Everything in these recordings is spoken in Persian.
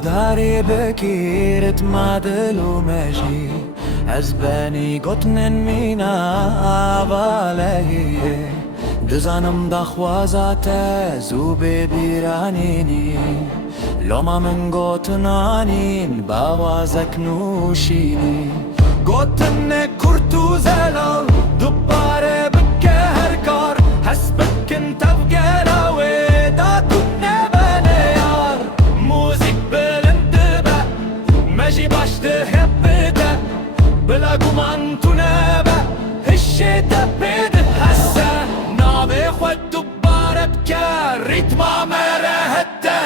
داری بکیرت مدلو مجی از بنی گتنن مینا والهیه دزانم دخوازات زو ببیرانینی لما من گتنانین باوازک نوشینی گتن کرتو زلال دوباره بکه هر کار حسبك انت بقلاوي داتو نبني يار موزيك بالانتبه ماشي باش تهبده بلا قمان تنبه الشتا بيده هسه نابي خود دوباره بكه ريتما مرهده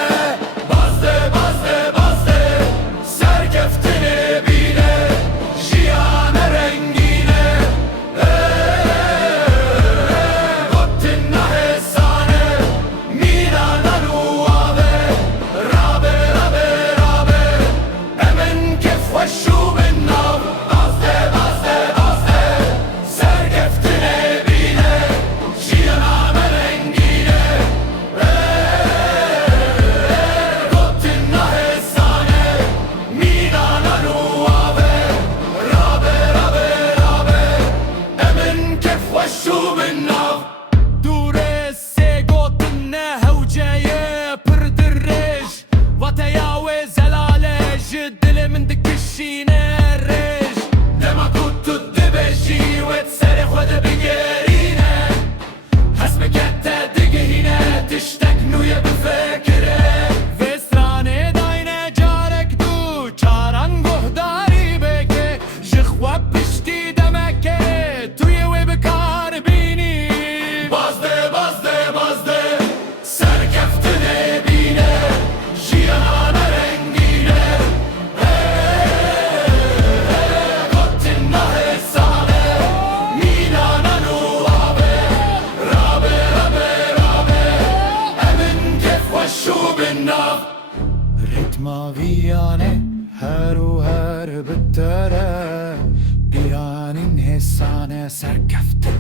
بازده بازده بازده سركفتني بينه جيان رنگينه ريتما فيانه هرو هر بتره بیرانین حسانه سرکفته